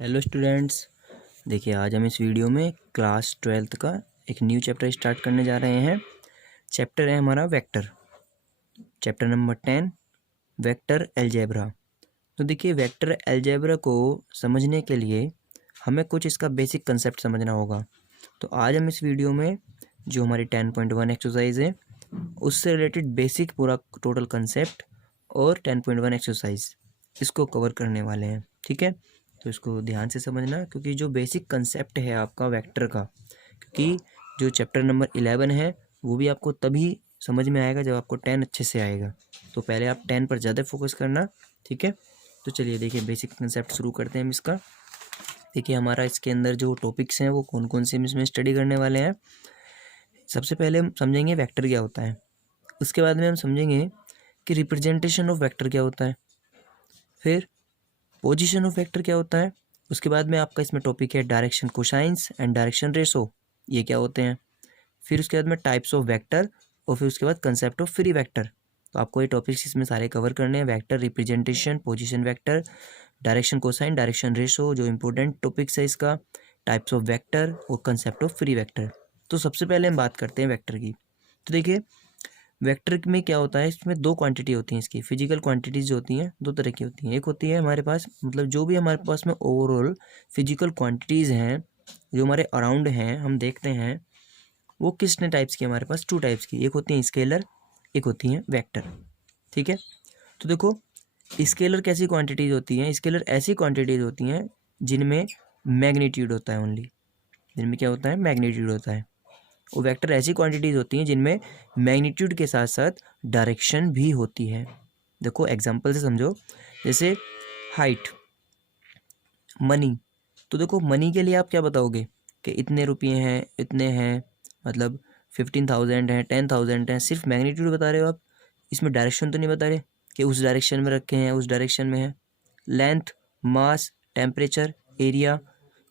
Hello students. देखिए आज हम इस वीडियो में क्लास 12th का एक न्यू चैप्टर स्टार्ट करने जा रहे हैं। चैप्टर है हमारा vector, chapter number 10 vector algebra. तो देखिए वेक्टर अलजेब्रा को समझने के लिए हमें कुछ इसका बेसिक कंसेप्ट समझना होगा। तो आज हम इस वीडियो में जो हमारी 10.1 एक्सरसाइज है उससे रिलेटेड बेसिक पूरा टोटल कंसेप्ट और 10.1 एक्सरसाइज इसको कवर करने वाले हैं। ठीक है, तो इसको ध्यान से समझना क्योंकि जो बेसिक कंसेप्ट है आपका वेक्टर का, क्योंकि जो चैप्टर नंबर 11 है वो भी आपको तभी समझ में आएगा जब आपको 10 अच्छे से आएगा। तो पहले आप 10 पर ज़्यादा फोकस करना। ठीक है, तो चलिए देखिए बेसिक कंसेप्ट शुरू करते हैं हम इसका। देखिए हमारा इसके अंदर जो टॉपिक्स हैं वो कौन कौन से हम इसमें स्टडी करने वाले हैं। सबसे पहले हम समझेंगे वेक्टर क्या होता है, उसके बाद में हम समझेंगे कि रिप्रेजेंटेशन ऑफ वेक्टर क्या होता है, फिर पोजीशन ऑफ वेक्टर क्या होता है, उसके बाद में आपका इसमें टॉपिक है direction cosines and direction ratio, ये क्या होते हैं, फिर उसके बाद में टाइप्स ऑफ वेक्टर और फिर उसके बाद कंसेप्ट ऑफ फ्री वेक्टर। तो आपको ये टॉपिक्स इसमें सारे कवर करने हैं, vector, representation, position vector, direction cosine, direction ratio जो इंपॉर्टेंट टॉपिक्स है इसका, टाइप्स ऑफ वेक्टर और कंसेप्ट ऑफ फ्री वेक्टर। तो सबसे पहले हम बात करते हैं वेक्टर की। तो देखिए वेक्टर में क्या होता है, इसमें दो क्वांटिटी होती हैं इसकी। फिजिकल क्वांटिटीज जो होती हैं दो तरह की होती हैं। एक होती है हमारे पास मतलब जो भी हमारे पास में ओवरऑल फिजिकल क्वांटिटीज़ हैं जो हमारे अराउंड हैं हम देखते हैं, वो कितने टाइप्स की हमारे पास, टू टाइप्स की। एक होती है स्केलर, एक होती है वेक्टर। ठीक है, तो देखो स्केलर कैसी क्वांटिटीज़ होती हैं, स्केलर ऐसी क्वांटिटीज़ होती हैं जिनमें मैग्नीट्यूड होता है ओनली, जिनमें क्या होता है, मैग्नीट्यूड होता है। वो वेक्टर ऐसी क्वांटिटीज़ होती हैं जिनमें मैग्नीट्यूड के साथ साथ डायरेक्शन भी होती है। देखो एग्जांपल से समझो, जैसे हाइट, मनी। तो देखो मनी के लिए आप क्या बताओगे कि इतने रुपये हैं, इतने हैं, मतलब 15,000 है, 10,000 है, सिर्फ मैग्नीट्यूड बता रहे हो आप, इसमें डायरेक्शन तो नहीं बता रहे कि उस डायरेक्शन में रखे हैं, उस डायरेक्शन में है। लेंथ, मास, टेम्परेचर, एरिया,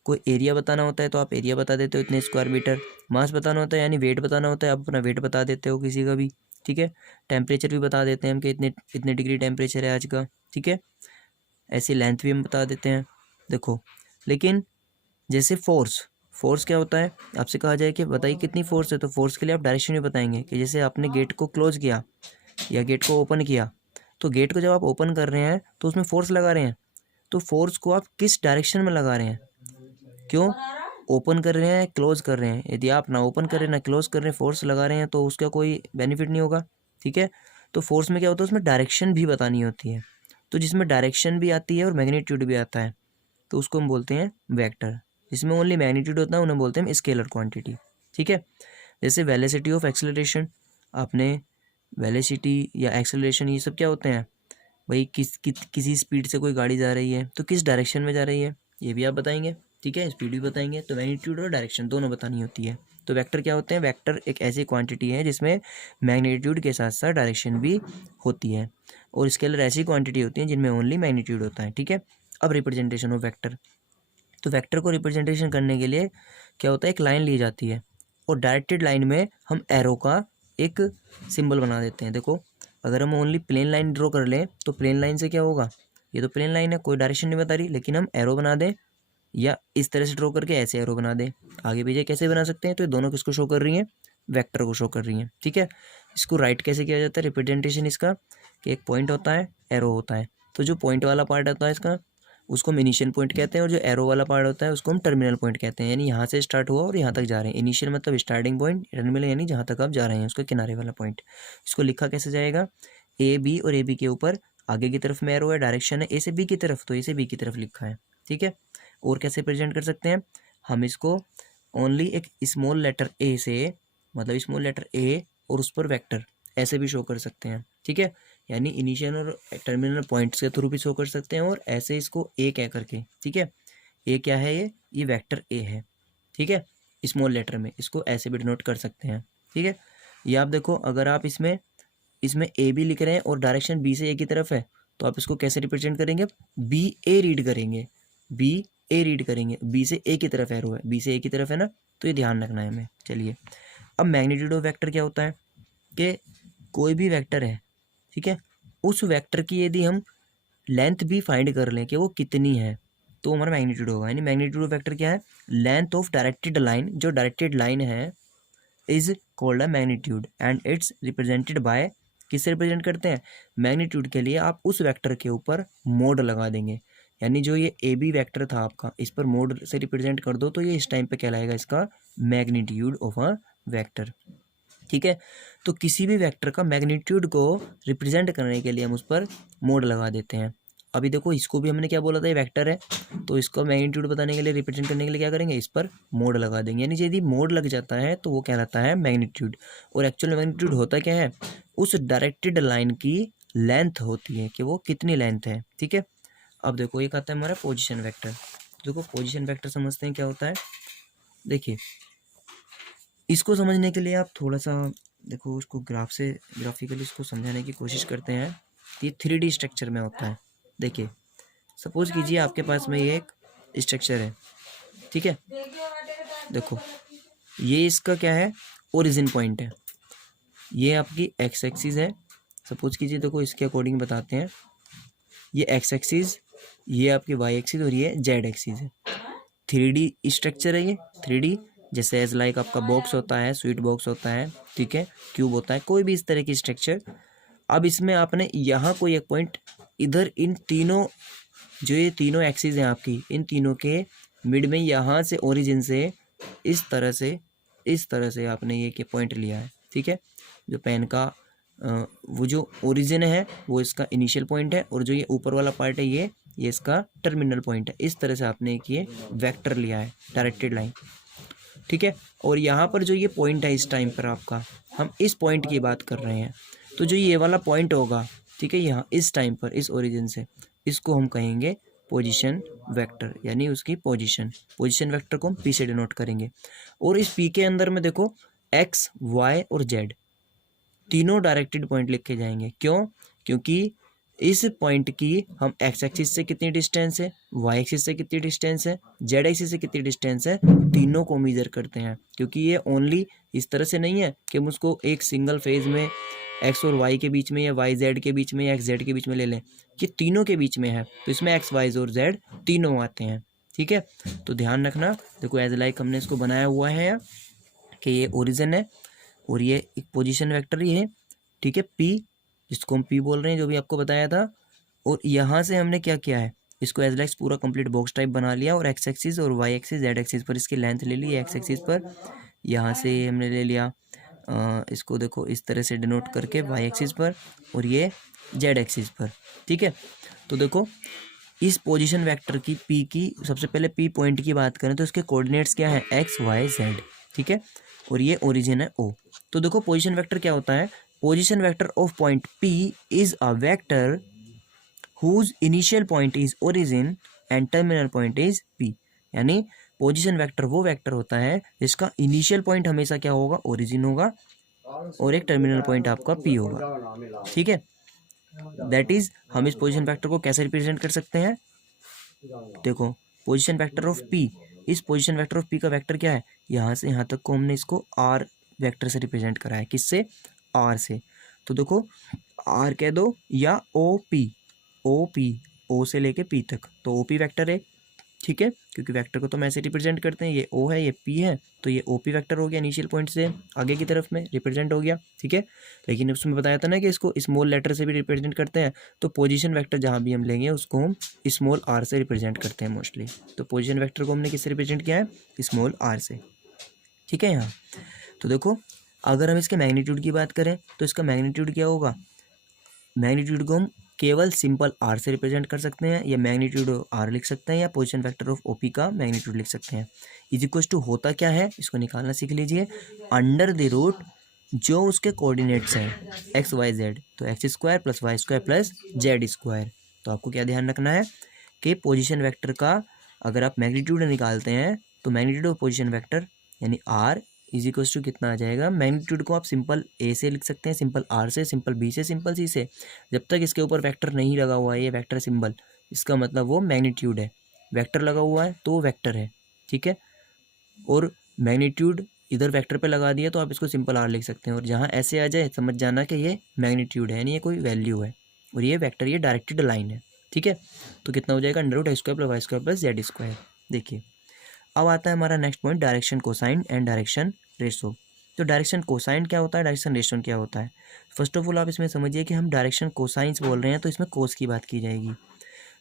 कोई एरिया बताना होता है तो आप एरिया बता देते हो इतने स्क्वायर मीटर। मास बताना होता है यानी वेट बताना होता है, आप अपना वेट बता देते हो किसी का भी। ठीक है, टेम्परेचर भी बता देते हैं हम कि इतने इतने डिग्री टेम्परेचर है आज का। ठीक है, ऐसी लेंथ भी हम बता देते हैं। देखो लेकिन जैसे फोर्स, फोर्स क्या होता है, आपसे कहा जाए कि बताइए कितनी फोर्स है, तो फोर्स के लिए आप डायरेक्शन भी बताएंगे कि जैसे आपने गेट को क्लोज किया या गेट को ओपन किया, तो गेट को जब आप ओपन कर रहे हैं तो उसमें फोर्स लगा रहे हैं, तो फोर्स को आप किस डायरेक्शन में लगा रहे हैं, क्यों ओपन कर रहे हैं क्लोज कर रहे हैं। यदि आप ना ओपन कर रहे हैं ना क्लोज कर रहे हैं, फोर्स लगा रहे हैं, तो उसका कोई बेनिफिट नहीं होगा। ठीक है, तो फोर्स में क्या होता है, उसमें डायरेक्शन भी बतानी होती है। तो जिसमें डायरेक्शन भी आती है और मैग्नीट्यूड भी आता है तो उसको हम बोलते हैं वेक्टर। जिसमें ओनली मैग्नीट्यूड होता है उन्हें बोलते हैं स्केलर क्वांटिटी। ठीक है, जैसे वेलोसिटी ऑफ एक्सेलरेशन, आपने वेलोसिटी या एक्सेलरेशन ये सब क्या होते हैं भाई, किसी स्पीड से कोई गाड़ी जा रही है तो किस डायरेक्शन में जा रही है ये भी आप बताएंगे। ठीक है, स्पीड भी बताएंगे, तो मैग्नीट्यूड और डायरेक्शन दोनों बतानी होती है। तो वेक्टर क्या होते हैं, वेक्टर एक ऐसी क्वांटिटी है जिसमें मैग्नीट्यूड के साथ साथ डायरेक्शन भी होती है, और स्केलर ऐसी क्वांटिटी होती है जिनमें ओनली मैग्नीट्यूड होता है। ठीक है, अब रिप्रेजेंटेशन ऑफ वेक्टर। तो वेक्टर को रिप्रेजेंटेशन करने के लिए क्या होता है, एक लाइन ली जाती है और डायरेक्टेड लाइन में हम एरो का एक सिंबल बना देते हैं। देखो अगर हम ओनली प्लेन लाइन ड्रॉ कर लें तो प्लेन लाइन से क्या होगा, ये तो प्लेन लाइन है, कोई डायरेक्शन नहीं बता रही, लेकिन हम एरो बना दें या इस तरह से ड्रॉ करके ऐसे एरो बना दें, आगे पीछे कैसे बना सकते हैं, तो ये दोनों किसको शो कर रही हैं, वेक्टर को शो कर रही हैं। ठीक है, इसको राइट कैसे किया जाता है रिप्रेजेंटेशन इसका, कि एक पॉइंट होता है, एरो होता है, तो जो पॉइंट वाला पार्ट होता है इसका उसको हम इनिशियल पॉइंट कहते हैं, और जो एरो वाला पार्ट होता है उसको हम टर्मिनल पॉइंट कहते हैं। यानी यहाँ से स्टार्ट हुआ और यहाँ तक जा रहे हैं। इनिशियल मतलब स्टार्टिंग पॉइंट, टर्मिनल यानी जहाँ तक आप जा रहे हैं उसका किनारे वाला पॉइंट। इसको लिखा कैसे जाएगा, ए बी, और ए बी के ऊपर आगे की तरफ में एरो है, डायरेक्शन है ए से बी की तरफ, तो ए से बी की तरफ लिखा है। ठीक है, और कैसे प्रेजेंट कर सकते हैं हम इसको, ओनली एक स्मॉल लेटर ए से, मतलब स्मॉल लेटर ए और उस पर वेक्टर ऐसे भी शो कर सकते हैं। ठीक है, यानी इनिशियल और टर्मिनल पॉइंट्स के थ्रू भी शो कर सकते हैं, और ऐसे इसको ए कह करके। ठीक है, ए क्या है, ये वेक्टर ए है। ठीक है, स्मॉल लेटर में इसको ऐसे भी डिनोट कर सकते हैं। ठीक है, ये आप देखो अगर आप इसमें इसमें ए बी लिख रहे हैं और डायरेक्शन बी से ए की तरफ है, तो आप इसको कैसे रिप्रेजेंट करेंगे, बी ए रीड करेंगे, बी ए रीड करेंगे, बी से ए की तरफ एरो है, बी से ए की तरफ है ना, तो ये ध्यान रखना है हमें। चलिए अब मैग्नीट्यूड ऑफ वेक्टर क्या होता है, कि कोई भी वेक्टर है, ठीक है, उस वेक्टर की यदि हम लेंथ भी फाइंड कर लें कि वो कितनी है, तो हमारा मैग्नीट्यूड होगा। यानी मैग्नीट्यूड ऑफ वेक्टर क्या है, लेंथ ऑफ डायरेक्टेड लाइन, जो डायरेक्टेड लाइन है is called a magnitude and it's represented by, किससे रिप्रेजेंट करते हैं, मैग्नीट्यूड के लिए आप उस वेक्टर के ऊपर मोड लगा देंगे। यानी जो ये ए बी वैक्टर था आपका, इस पर मोड से रिप्रेजेंट कर दो तो ये इस टाइम पे कहलाएगा इसका मैग्नीट्यूड ऑफ अ वेक्टर। ठीक है, तो किसी भी वेक्टर का मैग्नीट्यूड को रिप्रेजेंट करने के लिए हम उस पर मोड लगा देते हैं। अभी देखो इसको भी हमने क्या बोला था, ये वेक्टर है, तो इसको मैग्नीट्यूड बताने के लिए, रिप्रेजेंट करने के लिए क्या करेंगे, इस पर मोड लगा देंगे। यानी यदि मोड लग जाता है तो वो कहलाता है मैग्नीट्यूड। और एक्चुअल मैग्नीट्यूड होता क्या है, उस डायरेक्टेड लाइन की लेंथ होती है कि वो कितनी लेंथ है। ठीक है, अब देखो एक आता है हमारा पोजीशन वेक्टर। देखो पोजीशन वेक्टर समझते हैं क्या होता है। देखिए इसको समझने के लिए आप थोड़ा सा देखो, उसको ग्राफ से, ग्राफिकली इसको समझाने की कोशिश करते हैं। ये 3D स्ट्रक्चर में होता है। देखिए सपोज कीजिए आपके पास में ये एक स्ट्रक्चर है, ठीक है, देखो ये इसका क्या है, ओरिजिन पॉइंट है, ये आपकी एक्स एक्सिस है। सपोज कीजिए देखो इसके अकॉर्डिंग बताते हैं, ये एक्स एक्सिस, ये आपकी वाई एक्सिस और ये जेड एक्सिस है। 3D स्ट्रक्चर है ये, 3D जैसे एज लाइक आपका बॉक्स होता है, स्वीट बॉक्स होता है, ठीक है, क्यूब होता है, कोई भी इस तरह की स्ट्रक्चर। अब इसमें आपने यहाँ कोई एक पॉइंट इधर, इन तीनों जो ये तीनों एक्सिस हैं आपकी, इन तीनों के मिड में यहाँ से ओरिजिन से इस तरह से आपने ये के पॉइंट लिया है। ठीक है, जो पेन का वो जो ओरिजिन है वो इसका इनिशियल पॉइंट है, और जो ये ऊपर वाला पार्ट है ये इसका टर्मिनल पॉइंट है। इस तरह से आपने एक ये वेक्टर लिया है, डायरेक्टेड लाइन। ठीक है, और यहाँ पर जो ये पॉइंट है इस टाइम पर आपका, हम इस पॉइंट की बात कर रहे हैं, तो जो ये वाला पॉइंट होगा, ठीक है, यहाँ इस टाइम पर इस ओरिजिन से, इसको हम कहेंगे पोजीशन वेक्टर, यानी उसकी पोजीशन वेक्टर को हम पी से डिनोट करेंगे। और इस पी के अंदर में देखो एक्स, वाई और जेड तीनों डायरेक्टेड पॉइंट लिखे जाएंगे। क्यों, क्योंकि इस पॉइंट की हम एक्स एक्सिस से कितनी डिस्टेंस है, वाई एक्सिस से कितनी डिस्टेंस है, जेड एक्सिस से कितनी डिस्टेंस है, तीनों को मेजर करते हैं। क्योंकि ये ओनली इस तरह से नहीं है कि हम उसको एक सिंगल फेज में एक्स और वाई के बीच में, या वाई जेड के बीच में, या एक्स जेड के बीच में ले लें, ये तीनों के बीच में है, तो इसमें एक्स वाई और जेड तीनों आते हैं। ठीक है, तो ध्यान रखना, देखो एज लाइक हमने इसको बनाया हुआ है कि ये ओरिजिन है और ये एक पोजीशन वेक्टर ही है। ठीक है, पी, जिसको हम पी बोल रहे हैं, जो भी आपको बताया था। और यहाँ से हमने क्या किया है, इसको एज लाइक पूरा कंप्लीट बॉक्स टाइप बना लिया, और एक्स एक्सिस और वाई एक्सिस जेड एक्सिस पर इसकी लेंथ ले ली, एक्स एक्सिस पर यहाँ से हमने ले लिया, इसको देखो इस तरह से डिनोट करके वाई एक्सिस पर, और ये जेड एक्सिस पर। ठीक है, तो देखो इस पोजीशन वेक्टर की पी की, सबसे पहले पी पॉइंट की बात करें तो इसके कोऑर्डिनेट्स क्या है, एक्स वाई जेड। ठीक है, और ये ओरिजिन है ओ। तो देखो पोजीशन वेक्टर क्या होता है, position vector of point P is a vector whose initial point is origin and terminal point is P. यानी पोजीशन वेक्टर वो वेक्टर होता है जिसका इनिशियल पॉइंट हमेशा क्या होगा, ओरिजिन होगा, और एक टर्मिनल पॉइंट आपका पी होगा। ठीक है, दैट इज, हम इस पोजीशन वेक्टर को कैसे रिप्रेजेंट कर सकते हैं, देखो पोजीशन वेक्टर ऑफ पी, इस पोजीशन वेक्टर ऑफ पी का वेक्टर क्या है, यहाँ से यहाँ तक को हमने इसको आर वेक्टर से रिप्रेजेंट करा है। किससे, आर से। तो देखो आर कह दो या ओ पी, ओ से लेके पी तक, तो ओ पी वैक्टर है। ठीक है, क्योंकि वेक्टर को तो हम ऐसे रिप्रेजेंट करते हैं, ये ओ है ये पी है, तो ये ओ पी वैक्टर हो गया, इनिशियल पॉइंट से आगे की तरफ में रिप्रेजेंट हो गया। ठीक है, लेकिन उसमें बताया था ना कि इसको स्मॉल लेटर से भी रिप्रेजेंट करते हैं, तो पोजीशन वेक्टर जहाँ भी हम लेंगे उसको हम स्मॉल आर से रिप्रेजेंट करते हैं मोस्टली। तो पोजीशन वेक्टर को हमने किससे रिप्रेजेंट किया है, स्मॉल आर से। ठीक है, यहाँ तो देखो अगर हम इसके मैग्नीट्यूड की बात करें तो इसका मैग्नीट्यूड क्या होगा, मैग्नीट्यूड को हम केवल सिंपल आर से रिप्रेजेंट कर सकते हैं, या मैग्नीट्यूड आर लिख सकते हैं, या पोजीशन वेक्टर ऑफ ओपी का मैग्नीट्यूड लिख सकते हैं। इज इक्वल टू होता क्या है, इसको निकालना सीख लीजिए, अंडर द रूट जो उसके कोऑर्डिनेट्स हैं एक्स वाई जेड, तो x square plus Y square plus Z square. तो आपको क्या ध्यान रखना है कि पोजीशन वेक्टर का अगर आप मैग्नीट्यूड निकालते हैं तो मैग्नीट्यूड ऑफ पोजीशन वेक्टर यानी आर इज इक्वल टू कितना आ जाएगा, मैग्नीट्यूड को आप सिंपल ए से लिख सकते हैं, सिंपल आर से, सिंपल बी से, सिंपल सी से। जब तक इसके ऊपर वेक्टर नहीं लगा हुआ है, ये वेक्टर सिंबल, इसका मतलब वो मैग्नीट्यूड है। वेक्टर लगा हुआ है तो वो वेक्टर है। ठीक है, और मैग्नीट्यूड इधर वेक्टर पे लगा दिया तो आप इसको सिंपल आर लिख सकते हैं, और जहाँ ऐसे आ जाए समझ जाना कि ये मैग्नीट्यूड है, यानी ये कोई वैल्यू है, और ये वेक्टर, ये डायरेक्टेड लाइन है। ठीक है। तो कितना हो जाएगा, under root x square plus Y square plus Z square. देखिए अब आता है हमारा next point, direction cosine and direction ratio. तो डायरेक्शन कोसाइन क्या होता है, डायरेक्शन रेशो क्या होता है। फर्स्ट ऑफ ऑल आप इसमें समझिए कि हम डायरेक्शन कोसाइंस बोल रहे हैं तो इसमें कोस की बात की जाएगी।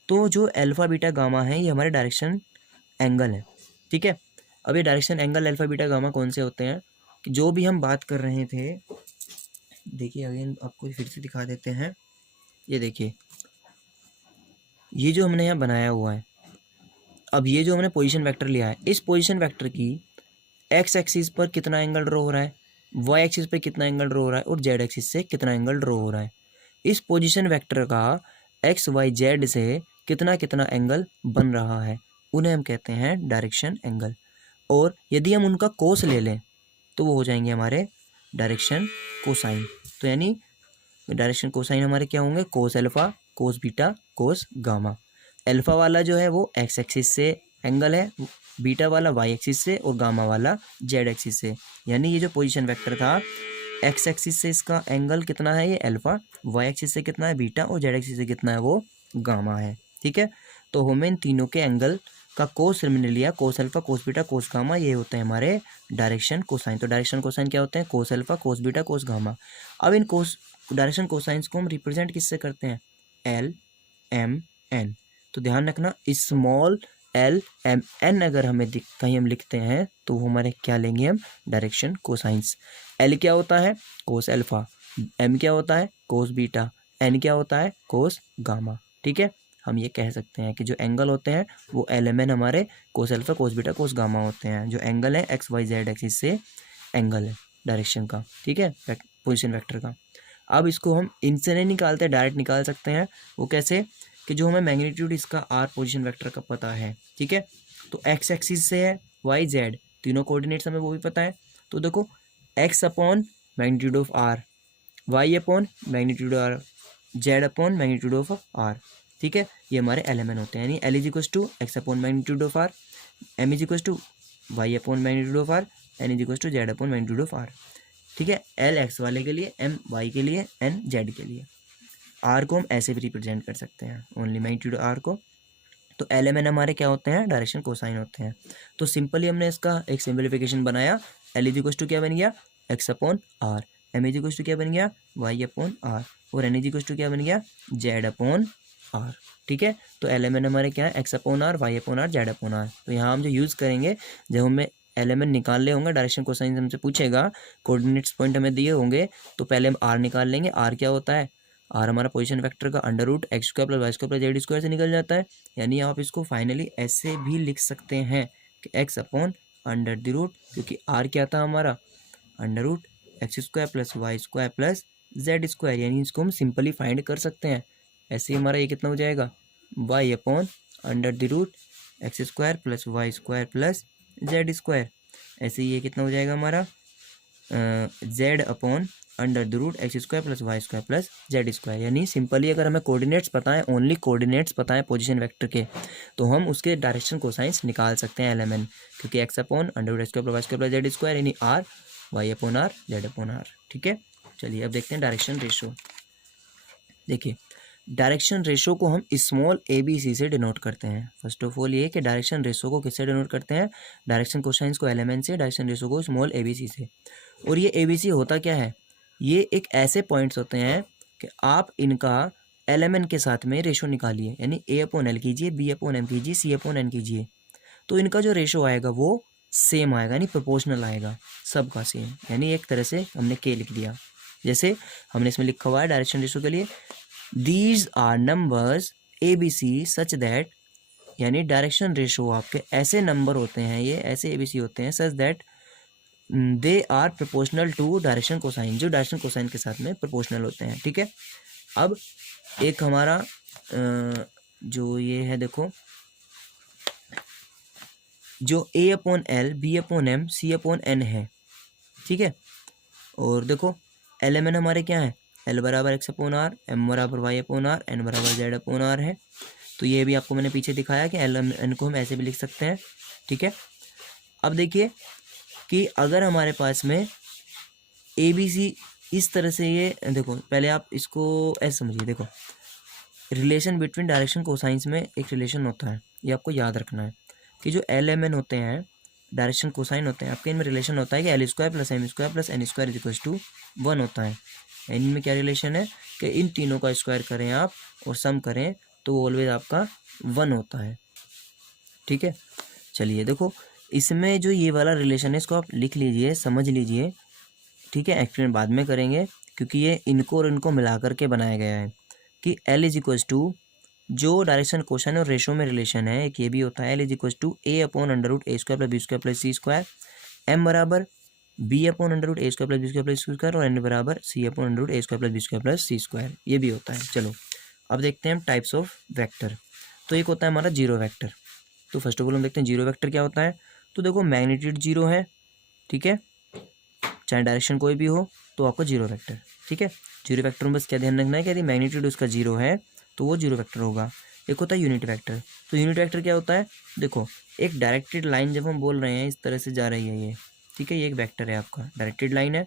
तो जो अल्फा बीटा गामा है ये हमारे डायरेक्शन एंगल है, ठीक है। अब ये direction angle alpha beta gamma कौन से होते हैं, कि जो भी हम बात कर रहे थे, देखिए अगेन आपको फिर से दिखा देते हैं। ये देखिए ये जो हमने यहाँ बनाया हुआ है, अब ये जो हमने पोजीशन वेक्टर लिया है, इस पोजीशन वेक्टर की एक्स एक्सिस पर कितना एंगल ड्रॉ हो रहा है, वाई एक्सिस पर कितना एंगल ड्रॉ हो रहा है और जेड एक्सिस से कितना एंगल ड्रॉ हो रहा है। इस पोजीशन वेक्टर का एक्स वाई जेड से कितना कितना एंगल बन रहा है, उन्हें हम कहते हैं डायरेक्शन एंगल। और यदि हम उनका कोस ले लें तो वो हो जाएंगे हमारे डायरेक्शन कोसाइन। तो यानी डायरेक्शन कोसाइन हमारे क्या होंगे, cos alpha, cos beta, cos gamma. Alpha वाला जो है वो एक्स एक्सिस से एंगल है, बीटा वाला वाई एक्सिस से और गामा वाला जेड एक्सिस से। यानी ये जो पोजीशन वेक्टर था, एक्स एक्सिस से इसका एंगल कितना है ये अल्फा, वाई एक्सिस से कितना है बीटा और जेड एक्सिस से कितना है वो गामा है, ठीक है। तो हमें इन तीनों के एंगल का कोस हमने लिया, cos alpha, cos beta, cos gamma, ये होते हैं हमारे डायरेक्शन कोसाइन। तो डायरेक्शन कोसाइन क्या होते हैं, cos alpha, cos beta, cos gamma. अब इन कोस डायरेक्शन कोसाइंस को हम रिप्रेजेंट किससे करते हैं, एल एम एन। तो ध्यान रखना स्मॉल एल एम एन अगर हमें कहीं हम लिखते हैं तो वो हमारे क्या लेंगे हम, डायरेक्शन कोसाइंस। एल क्या होता है, कोस अल्फा, एम क्या होता है, कोस बीटा, एन क्या होता है, कोस गामा, ठीक है। हम ये कह सकते हैं कि जो एंगल होते हैं वो एल एम एन हमारे cos alpha, cos beta, cos gamma होते हैं। जो एंगल है एक्स वाई जेड एक्सिस से एंगल है डायरेक्शन का, ठीक है, पोजीशन वेक्टर का। अब इसको हम इनसे नहीं निकालते, डायरेक्ट निकाल सकते हैं। वो कैसे, कि जो हमें मैग्नीट्यूड इसका आर पोजीशन वेक्टर का पता है, ठीक है। तो एक्स एक्सिस से है वाई जेड, तीनों कोऑर्डिनेट्स हमें वो भी पता है। तो देखो x upon magnitude of r, Y upon magnitude r, Z upon magnitude of r, ठीक है। ये हमारे एलिमेंट होते हैं, यानी l is equals to x upon magnitude of r, m is equals to y upon magnitude of r, n is equals to z upon magnitude of r, ठीक है। L x वाले के लिए, एम वाई के लिए, N Z के लिए। Are को हम ऐसे भी रिप्रेजेंट कर सकते हैं, ओनली मैग्नीट्यूड आर को। तो एल एम एन हमारे क्या होते हैं, डायरेक्शन कोसाइन होते हैं। तो सिंपली हमने इसका एक सिंपलीफिकेशन बनाया, एल इज इक्वल्स टू क्या बन गया, x upon r, m is equals to क्या बन गया, वाई अपॉन आर, और एन इज इक्वल्स टू क्या बन गया, जेड अपॉन आर, ठीक है। तो एल एम एन हमारे क्या है, x upon r, Y upon are, Z upon r. तो यहाँ हम जो यूज़ करेंगे, जब हमें एलिमेंट निकालने होंगे, डायरेक्शन कोसाइन हमसे पूछेगा, कोऑर्डिनेट्स पॉइंट हमें दिए होंगे, तो पहले हम आर निकाल लेंगे। आर क्या होता है, आर हमारा पोजीशन वेक्टर का under root x square plus Y square plus Z square से निकल जाता है। यानी आप इसको फाइनली ऐसे भी लिख सकते हैं कि x upon under the root, क्योंकि आर क्या था हमारा, under root x square plus Y square plus Z square. यानी इसको हम सिंपली फाइंड कर सकते हैं। ऐसे ही हमारा ये कितना हो जाएगा, y upon under the root x square plus Y square plus Z square. ऐसे ही ये कितना हो जाएगा हमारा, z upon under the root x square plus Y square plus Z square. यानी सिंपली अगर हमें कोऑर्डिनेट्स पता है, ओनली कोऑर्डिनेट्स पता है पोजीशन वेक्टर के, तो हम उसके डायरेक्शन कोसाइंस निकाल सकते हैं एल, क्योंकि X upon under root x square plus Y square plus Z square, यानी R Y upon are, Z upon R, ठीक है। चलिए अब देखते हैं डायरेक्शन रेशो। देखिए डायरेक्शन रेशो को हम स्मॉल ए बी सी से डिनोट करते हैं। फर्स्ट ऑफ ऑल ये कि डायरेक्शन रेशो को किससे डिनोट करते हैं, डायरेक्शन कोसाइंस को एलिमेंट से, डायरेक्शन रेशो को स्मॉल ए बी सी से। और ये ए बी सी होता क्या है, ये एक ऐसे पॉइंट्स होते हैं कि आप इनका एलिमेंट के साथ में रेशो निकालिए, यानी ए अपॉन एल कीजिए, बी अपॉन एम कीजिए, सी अपॉन एन कीजिए, तो इनका जो रेशो आएगा वो सेम आएगा, यानी प्रोपोर्शनल आएगा, सबका सेम। यानी एक तरह से हमने के लिख दिया, जैसे हमने इसमें लिखा हुआ है डायरेक्शन रेशो के लिए, these are numbers a b c such that, यानी डायरेक्शन रेशो आपके ऐसे नंबर होते हैं, ये ऐसे ए बी सी होते हैं, such that they are proportional to direction cosine, जो डायरेक्शन कोसाइन के साथ में प्रोपोर्शनल होते हैं, ठीक है। अब एक हमारा जो ये है, देखो जो A upon L, B upon M, C upon N है, ठीक है। और देखो एल एम एन हमारे क्या है, एल बराबर एक्स अपॉन आर, एम बराबर वाई अपॉन आर, एन बराबर जेड अपॉन आर है। तो ये भी आपको मैंने पीछे दिखाया कि एल एन को हम ऐसे भी लिख सकते हैं, ठीक है। अब देखिए कि अगर हमारे पास में ए बी सी इस तरह से, ये देखो पहले आप इसको ऐसे समझिए, देखो रिलेशन बिटवीन डायरेक्शन कोसाइंस में एक रिलेशन होता है, ये आपको याद रखना है कि जो एल एम एन होते हैं डायरेक्शन कोसाइन होते हैं आपके, इनमें रिलेशन होता है कि l square plus m square plus n square equals to 1 होता है। इनमें क्या रिलेशन है कि इन तीनों का स्क्वायर करें आप और सम करें तो वो ऑलवेज आपका 1 होता है। ठीक है, चलिए देखो इसमें जो ये वाला रिलेशन है इसको आप लिख लीजिए, समझ लीजिए। ठीक है, एक्सप्लेन बाद में करेंगे क्योंकि ये इनको और इनको मिला करके बनाया गया है कि एल इज इक्वल्स टू जो डायरेक्शन क्वेश्चन और रेशो में रिलेशन है एक ये भी होता है, L is equals to A upon under root A square plus B square plus C square, M बराबर B upon under root A square plus B square plus C square और N बराबर C upon under root A square plus B square plus C square, ये भी होता है। चलो अब देखते हैं टाइप्स ऑफ वेक्टर। तो एक होता है हमारा जीरो वेक्टर। तो फर्स्ट ऑफ ऑल हम देखते हैं जीरो वेक्टर क्या होता है। तो देखो मैग्नीट्यूड जीरो है, ठीक है, चाहे डायरेक्शन कोई भी हो तो आपको जीरो वेक्टर। ठीक है, जीरो वेक्टर में बस क्या ध्यान रखना है कि यदि मैग्नीट्यूड उसका जीरो है तो वो जीरो वेक्टर होगा। एक होता है यूनिट वेक्टर। तो यूनिट वेक्टर क्या होता है, देखो एक डायरेक्टेड लाइन जब हम बोल रहे हैं इस तरह से जा रही है ये, ठीक है, ये एक वेक्टर है आपका, डायरेक्टेड लाइन है।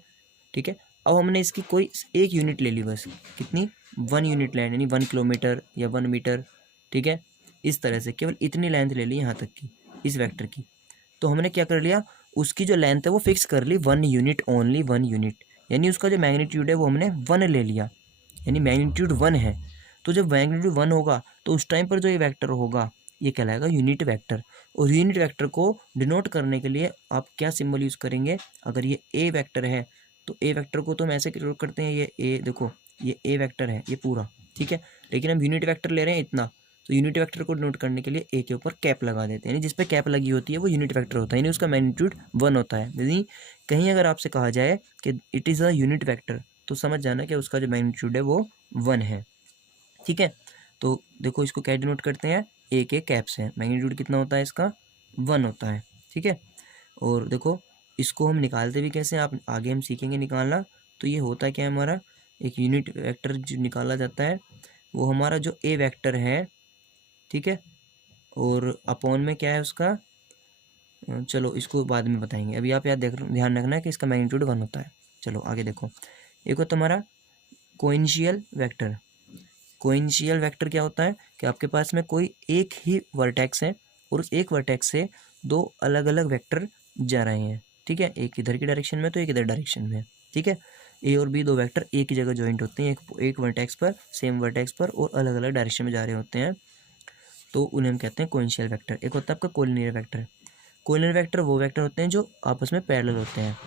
ठीक है, अब हमने इसकी कोई एक यूनिट ले ली, बस कितनी 1 यूनिट लेंथ यानी 1 किलोमीटर या 1 मीटर। ठीक है, इस तरह से केवल इतनी लेंथ ले ली यहाँ तक की इस वेक्टर की। तो हमने क्या कर लिया, उसकी जो लेंथ है वो फिक्स कर ली 1 यूनिट, ओनली 1 यूनिट, यानी उसका जो मैग्नीट्यूड है वो हमने 1 ले लिया, यानी मैग्नीट्यूड 1 है। तो जब मैग्नीट्यूड 1 होगा तो उस टाइम पर जो ये वेक्टर होगा ये कहलाएगा यूनिट वेक्टर। और यूनिट वेक्टर को डिनोट करने के लिए आप क्या सिंबल यूज़ करेंगे, अगर ये ए वेक्टर है तो ए वेक्टर को तो हम ऐसे डिनोट करते हैं, ये ए देखो ये ए वेक्टर है ये पूरा, ठीक है, लेकिन हम यूनिट वेक्टर ले रहे हैं इतना, तो यूनिट वेक्टर को डिनोट करने के लिए ए के ऊपर कैप लगा देते हैं, यानी जिस पे कैप लगी होती है वो यूनिट वेक्टर होता है, यानी उसका मैग्नीट्यूड 1 होता है। यानी कहीं अगर आपसे कहा जाए कि it is a unit vector तो समझ जाना कि उसका जो मैग्नीट्यूड है वो 1 है। ठीक है, तो देखो इसको क्या डिनोट करते हैं, ए के कैप से। मैग्नीट्यूड कितना होता है इसका 1 होता है। ठीक है, और देखो इसको हम निकालते भी कैसे, आप आगे हम सीखेंगे निकालना। तो ये होता है क्या हमारा, एक यूनिट वेक्टर जो निकाला जाता है वो हमारा जो ए वेक्टर है, ठीक है, और अपॉन में क्या है उसका, चलो इसको बाद में बताएंगे, अभी आप ध्यान रखना है कि इसका मैग्नीट्यूड 1 होता है। चलो आगे देखो, एक होता हमारा कोइंशियल वेक्टर। कोइंशियल वेक्टर क्या होता है कि आपके पास में कोई एक ही वर्टेक्स है और उस एक वर्टेक्स से दो अलग अलग वेक्टर जा रहे हैं। ठीक है, एक इधर की डायरेक्शन में तो एक इधर डायरेक्शन में। ठीक है, ए और बी दो वेक्टर एक ही जगह ज्वाइंट होते हैं, एक वर्टेक्स पर, सेम वर्टेक्स पर और अलग अलग डायरेक्शन में जा रहे होते हैं, तो उन्हें हम कहते हैं कोइंशियल वेक्टर। एक होता है आपका कोलिनियर वेक्टर। कोलिनियर वेक्टर वो वेक्टर होते हैं जो आपस में पैरेलल होते हैं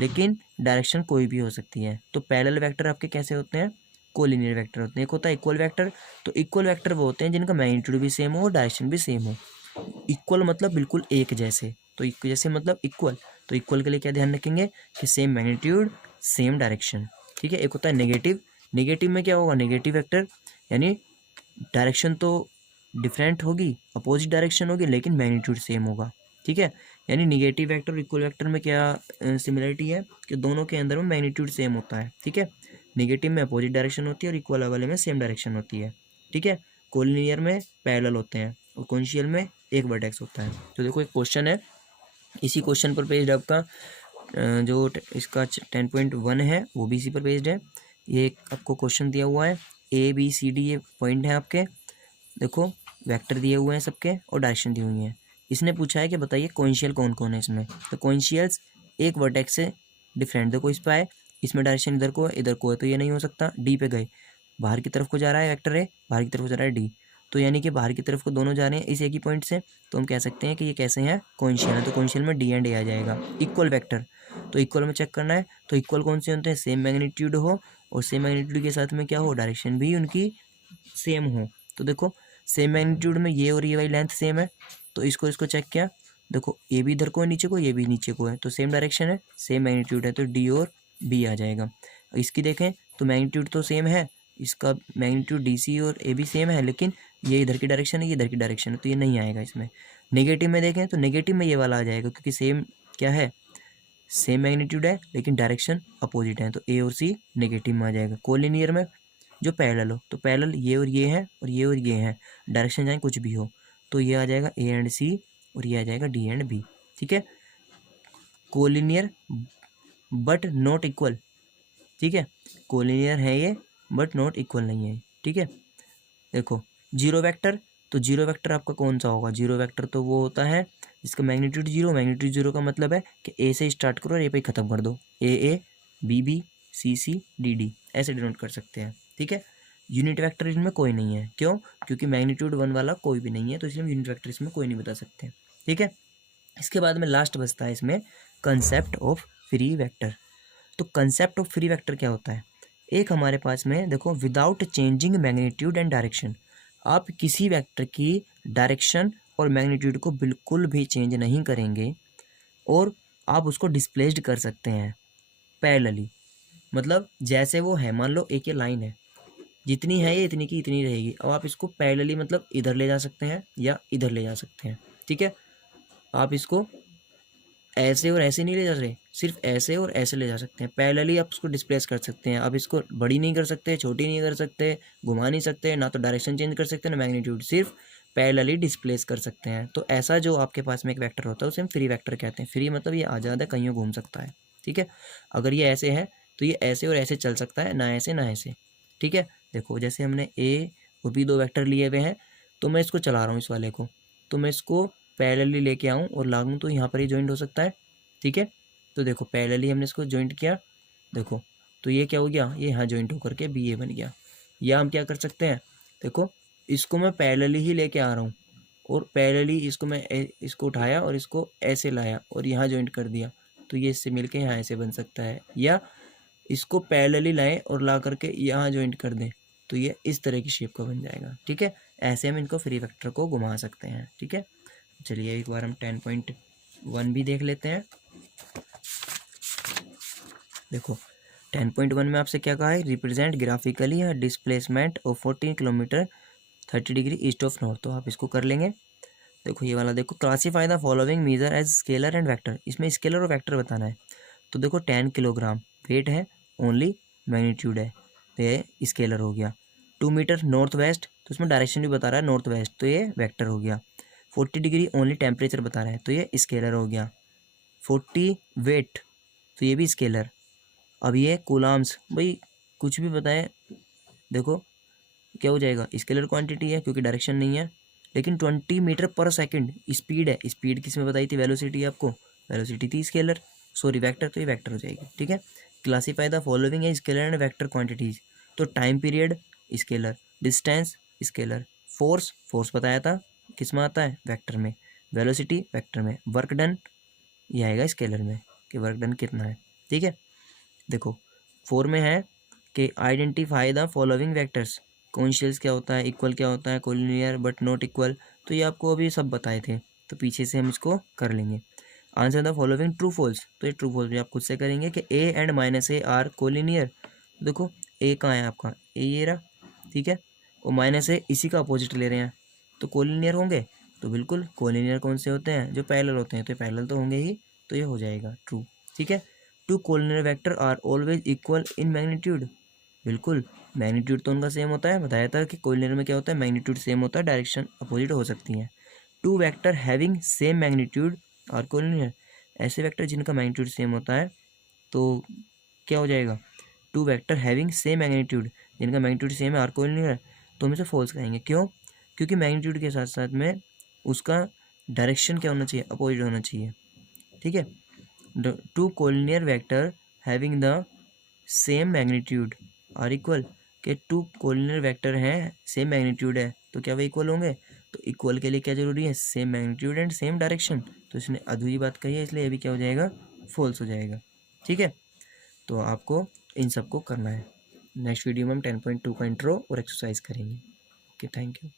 लेकिन डायरेक्शन कोई भी हो सकती है। तो पैरेलल वेक्टर आपके कैसे होते हैं, कोलिनियर वेक्टर होते हैं। एक होता है इक्वल वेक्टर। तो इक्वल वेक्टर वो होते हैं जिनका मैग्नीट्यूड भी सेम हो और डायरेक्शन भी सेम हो। इक्वल मतलब बिल्कुल एक जैसे, तो जैसे मतलब इक्वल, तो इक्वल के लिए क्या ध्यान रखेंगे कि सेम मैग्नीट्यूड सेम डायरेक्शन। ठीक है, एक होता है नेगेटिव। नेगेटिव में क्या होगा, नेगेटिव वेक्टर यानी डायरेक्शन तो डिफरेंट होगी, अपोजिट डायरेक्शन होगी, लेकिन मैग्नीट्यूड सेम होगा। ठीक है, यानी निगेटिव वेक्टर और इक्वल वेक्टर में क्या सिमिलरिटी है कि दोनों के अंदर में मैग्नीट्यूड सेम होता है। ठीक है, निगेटिव में अपोजिट डायरेक्शन होती है और इक्वल वाले में सेम डायरेक्शन होती है। ठीक है, कोलिनियर में पैरेलल होते हैं और कोइंशियल में एक वर्टेक्स होता है। तो देखो एक क्वेश्चन है, इसी क्वेश्चन पर पेज आपका जो इसका 10.1 है वो भी इसी पर बेस्ड है। ये एक आपको क्वेश्चन दिया हुआ है, ए बी सी डी ये पॉइंट है आपके, देखो वेक्टर दिए हुए हैं सबके और डायरेक्शन दी हुई है। इसने पूछा है कि बताइए कोइंशियल कौन कौन है इसमें। तो कोइंशियल्स एक वर्टेक्स से डिफरेंट, देखो इस पर आए, इसमें डायरेक्शन इधर को है इधर को है, तो ये नहीं हो सकता। डी पे गए, बाहर की तरफ को जा रहा है वेक्टर है, बाहर की तरफ को जा रहा है डी, तो यानी कि बाहर की तरफ को दोनों जा रहे हैं इस एक ही पॉइंट से, तो हम कह सकते हैं कि ये कैसे हैं, कोइंशियल है। तो कोइंशियल में डी एंड ए आ जाएगा। इक्वल वेक्टर, तो इक्वल में चेक करना है, तो इक्वल कौन से होते हैं, सेम मैग्नीट्यूड हो और सेम मैग्नीट्यूड के साथ में क्या हो, डायरेक्शन भी उनकी सेम हो। तो देखो सेम मैग्नीट्यूड में ये और ये वाली लेंथ सेम है, तो इसको चेक किया, देखो ये भी इधर को है नीचे को, ये भी नीचे को है, तो सेम डायरेक्शन है सेम मैग्नीट्यूड है, तो डी और बी आ जाएगा। इसकी देखें तो मैग्नीट्यूड तो सेम है, इसका मैग्नीट्यूड डी सी और ए भी सेम है, लेकिन ये इधर की डायरेक्शन है ये इधर की डायरेक्शन है, तो ये नहीं आएगा इसमें। नेगेटिव में देखें तो नेगेटिव में ये वाला आ जाएगा, क्योंकि सेम क्या है, सेम मैग्नीट्यूड है लेकिन डायरेक्शन अपोजिट है, तो ए और सी नेगेटिव में आ जाएगा। कोलिनियर में जो पैरेलल हो, तो पैरेलल ये और ये हैं और ये और ये हैं, डायरेक्शन चाहे कुछ भी हो, तो ये आ जाएगा ए एंड सी और ये आ जाएगा डी एंड बी। ठीक है, कोलिनियर बट नॉट इक्वल। ठीक है, कोलिनियर है ये बट नॉट इक्वल नहीं है। ठीक है, देखो जीरो वेक्टर, तो जीरो वेक्टर आपका कौन सा होगा, जीरो वेक्टर तो वो होता है जिसका मैग्नीट्यूड जीरो, मैग्नीट्यूड जीरो का मतलब है कि ए से स्टार्ट करो और ए पे ख़त्म कर दो, a b b c c d d ऐसे डिनोट कर सकते हैं, ठीक है। यूनिट वेक्टर इनमें कोई नहीं है, क्यों, क्योंकि मैग्नीट्यूड वन वाला कोई भी नहीं है, तो इसलिए हम यूनिट वेक्टर इसमें कोई नहीं बता सकते, ठीक है। इसके बाद में लास्ट बचता है इसमें कंसेप्ट ऑफ फ्री वेक्टर। तो कंसेप्ट ऑफ फ्री वेक्टर क्या होता है, एक हमारे पास में देखो without changing magnitude and direction, आप किसी वेक्टर की डायरेक्शन और मैग्नीट्यूड को बिल्कुल भी चेंज नहीं करेंगे और आप उसको डिस्प्लेस्ड कर सकते हैं पैरेलली, मतलब जैसे वो है, मान लो एक ये लाइन है, जितनी है ये इतनी की इतनी रहेगी, अब आप इसको पैरेलली मतलब इधर ले जा सकते हैं या इधर ले जा सकते हैं, ठीक है। आप इसको ऐसे और ऐसे नहीं ले जा रहे, सिर्फ ऐसे और ऐसे ले जा सकते हैं, पैरेलली आप उसको डिस्प्लेस कर सकते हैं। आप इसको बड़ी नहीं कर सकते, छोटी नहीं कर सकते, घुमा नहीं सकते, ना तो डायरेक्शन चेंज कर सकते हैं, ना मैग्नीट्यूड, सिर्फ पैरेलली डिस्प्लेस कर सकते हैं। तो ऐसा जो आपके पास में एक वेक्टर होता है उसे हम फ्री वेक्टर कहते हैं। फ्री मतलब ये आज़ाद है, कहीं घूम सकता है, ठीक है। अगर ये ऐसे है तो ये ऐसे और ऐसे चल सकता है, ना ऐसे ना ऐसे, ठीक है। देखो जैसे हमने ए और बी दो वेक्टर लिए हुए हैं, तो मैं इसको चला रहा हूँ इस वाले को, तो मैं इसको पैरेलली लेके आऊँ और लागूँ तो यहाँ पर ही जॉइंट हो सकता है, ठीक है। तो देखो पैरेलली हमने इसको जॉइंट किया, देखो तो ये क्या हो गया, ये यहाँ जॉइंट होकर के बी ए बन गया। या हम क्या कर सकते हैं, देखो इसको मैं पैरेलली ही लेके आ रहा हूँ और पैरेलली इसको मैं इसको उठाया और इसको ऐसे लाया और यहाँ जॉइंट कर दिया, तो ये इससे मिलके यहाँ ऐसे बन सकता है। या इसको पैरेलली लाएं और ला करके यहाँ जॉइंट कर दें, तो ये इस तरह की शेप का बन जाएगा, ठीक है। ऐसे हम इनको फ्री वेक्टर को घुमा सकते हैं, ठीक है। चलिए एक बार हम 10.1 भी देख लेते हैं। देखो 10.1 में आपसे क्या कहा है, रिप्रेजेंट ग्राफिकली है displacement of 14 kilometre 30 degree east of north, तो आप इसको कर लेंगे। देखो ये वाला देखो, classify the following measure as scalar and vector, इसमें स्केलर और वेक्टर बताना है। तो देखो 10 किलोग्राम वेट है, ओनली मैग्नीट्यूड है, तो ये स्केलर हो गया। 2 मीटर नॉर्थ वेस्ट, तो इसमें डायरेक्शन भी बता रहा है नॉर्थ वेस्ट, तो ये वेक्टर हो गया। 40 डिग्री ओनली टेम्परेचर बता रहा है, तो ये स्केलर हो गया। 40 वेट, तो ये भी स्केलर। अब ये कूलाम्स, भाई कुछ भी बताएं, देखो क्या हो जाएगा, स्केलर क्वांटिटी है क्योंकि डायरेक्शन नहीं है, लेकिन 20 मीटर पर सेकंड स्पीड है, स्पीड किसमें बताई थी, वेलोसिटी आपको, वेलोसिटी थी स्केलर, सॉरी वेक्टर, तो ये वेक्टर हो जाएगी, ठीक है। क्लासीफाई द फॉलोइंग है स्केलर एंड वेक्टर क्वांटिटीज, तो time period scalar, distance scalar, force, force बताया था किस में आता है, वेक्टर में, वेलोसिटी वेक्टर में, वर्क डन ये आएगा स्केलर में कि वर्क डन कितना है, ठीक है। देखो 4 में है कि identify the following vectors, conscious क्या होता है, इक्वल क्या होता है, कोलिनियर बट नॉट इक्वल, तो ये आपको अभी सब बताए थे, तो पीछे से हम इसको कर लेंगे। Answer the following true false, तो ये ट्रू फॉल्स भी आप खुद से करेंगे कि A and minus A R collinear, देखो ए कहाँ है आपका, ए ये रहा, ठीक है, और माइनस ए इसी का अपोजिट ले रहे हैं, तो कोलिनियर होंगे, तो बिल्कुल कोलिनियर कौन से होते हैं, जो पैरेलल होते हैं, तो पैरेलल तो होंगे ही, तो ये हो जाएगा ट्रू, ठीक है। Two collinear vector are always equal in magnitude, बिल्कुल मैग्नीट्यूड तो उनका सेम होता है, बताया था कि कोलिनियर में क्या होता है, मैग्नीट्यूड सेम होता है, डायरेक्शन अपोजिट हो सकती हैं। Two vector having same magnitude are collinear, ऐसे वेक्टर जिनका मैग्नीट्यूड सेम होता है तो क्या हो जाएगा, two vector having same magnitude, जिनका मैग्नीट्यूड सेम है आर कोलिनियर, तो हम इसे फॉल्स कहेंगे, क्यों, क्योंकि मैग्नीट्यूड के साथ साथ में उसका डायरेक्शन क्या होना चाहिए, अपोजिट होना चाहिए, ठीक है। Two collinear vector having the same magnitude are equal, के टू कोलिनियर वेक्टर हैं सेम मैग्नीट्यूड है, तो क्या वो इक्वल होंगे, तो इक्वल के लिए क्या जरूरी है, same magnitude and same direction, तो इसने अधूरी बात कही है, इसलिए ये भी क्या हो जाएगा, फॉल्स हो जाएगा, ठीक है। तो आपको इन सबको करना है। नेक्स्ट वीडियो में हम 10.2 का इंट्रो और एक्सरसाइज करेंगे। Okay, thank you.